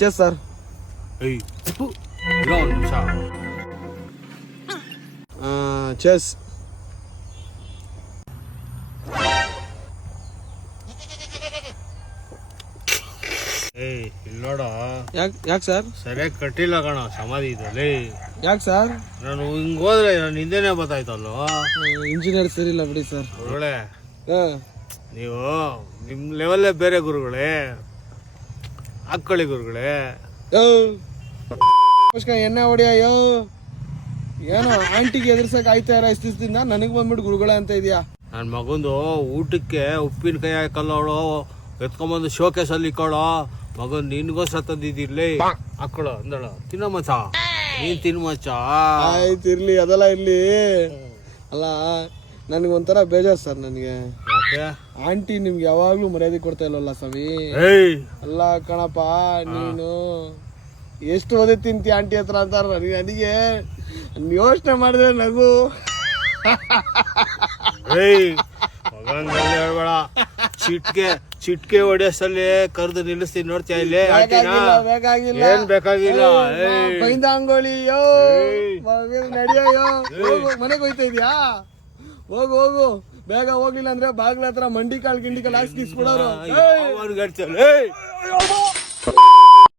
Chess sir. ಏಯ್ ಇರೋ ಒಂದು ನಿಮಿಷ. ಚೆಸ್. ಏಯ್ ಇಲ್ಲಿ ನೋಡ, ಯಾಕೆ ಸರ್? ಸರಿಯಾಗಿ ಕಟ್ಟಿಲ್ಲ ಕಣ ಸಮಾಧಿ ಇದ್ರಲ್ಲಿ. ಯಾಕೆ ಸರ್? ನಾನು ಹಿಂಗ್ ಹೋದ್ರೆ ನಾನು ಹಿಂದೆನೆ ಗೊತ್ತಾಯ್ತಲ್ವ. ಇಂಜಿನಿಯರ್ ಸರಿ ಇಲ್ಲ ಬಿಡಿ ಸರ್. ಗುರುಗಳೇ, ನೀವು ನಿಮ್ ಲೆವೆಲ್ಲೇ ಬೇರೆ ಗುರುಗಳೇ. ಹಾಕೊಳ್ಳಿ ಗುರುಗಳೇ. ಎಣ್ಣೆ ಹೊಡಿಯ ಯೋ. ಏನೋ ಆಂಟಿಗೆ ಎದುರ್ಸಕ್ ಆಯ್ತಾ ಇಷ್ಟ ದಿವಸದಿಂದ ನನಗ್ ಬಂದ್ಬಿಟ್ಟು ಗುರುಗಳೇ ಅಂತ ಇದೆಯಾ? ನನ್ನ ಮಗಂದು ಊಟಕ್ಕೆ ಉಪ್ಪಿನಕಾಯಿ ಹಾಕಲ್ಲವಳು, ಎತ್ಕೊಂಬಂದು ಶೋಕೇಸಲ್ಲಿ ಇಕ್ಕೊಳ್ಳೋ. ಮಗನ್ ನಿನ್ಗೋಸ್ಕರ ತಂದಿದ್ದಿರ್ಲಿ, ಹಾಕೊಳ್ಳೋ ಅಂದಳ. ತಿನ್ನೋ ಮಚ್ಚ, ನೀನ್ ತಿನ್ ಮಚ್ಚ. ಆಯ್ತು ಇರ್ಲಿ, ಅದೆಲ್ಲ ಇರ್ಲಿ. ಅಲ್ಲ ನನ್ಗೊಂಥರ ಬೇಜಾರ್ ಸರ್. ನನಗೆ ಆಂಟಿ ನಿಮ್ಗೆ ಯಾವಾಗ್ಲೂ ಮರ್ಯಾದೆ ಕೊಡ್ತಾ ಇಲ್ವಲ್ಲ ಸ್ವಾಮಿ. ಅಲ್ಲ ಕಣಪ್ಪ, ನೀನು ಎಷ್ಟು ಓದಿ ತಿಂತಿ ಆಂಟಿ ಹತ್ರ ಅಂತಾರ. ನನಗೆ ಯೋಚನೆ ಮಾಡಿದ್ರೆ ನಗು. ಹೇಳ್ಬೇಡ. ಚಿಟ್ಕೆ ಹೊಡೆಯಷ್ಟಲ್ಲಿ ಕರೆದು ನಿಲ್ಲಿಸ್ತೀನಿ, ನೋಡ್ತೀಯ ಇಲ್ಲಿ. ಏನ್ ಬೇಕಾಗಿಲ್ಲ. ಬೈಂದಾಂಗೋಳಿ ಯೋ, ನಡಿಯೋ, ಮನೆಗೆ ಹೋಯ್ತಾ ಇದೀಯಾ? ಹೋಗು ಹೋಗು, ಬೇಗ ಹೋಗ್ಲಿಲ್ಲ ಅಂದ್ರೆ ಬಾಗ್ಲ ಹತ್ರ ಮಂಡಿ ಕಾಲ್ ಗಿಂಡಿ ಕಾಲ್ ಹಾಕ್ಸ್ಕೊಡೋರು.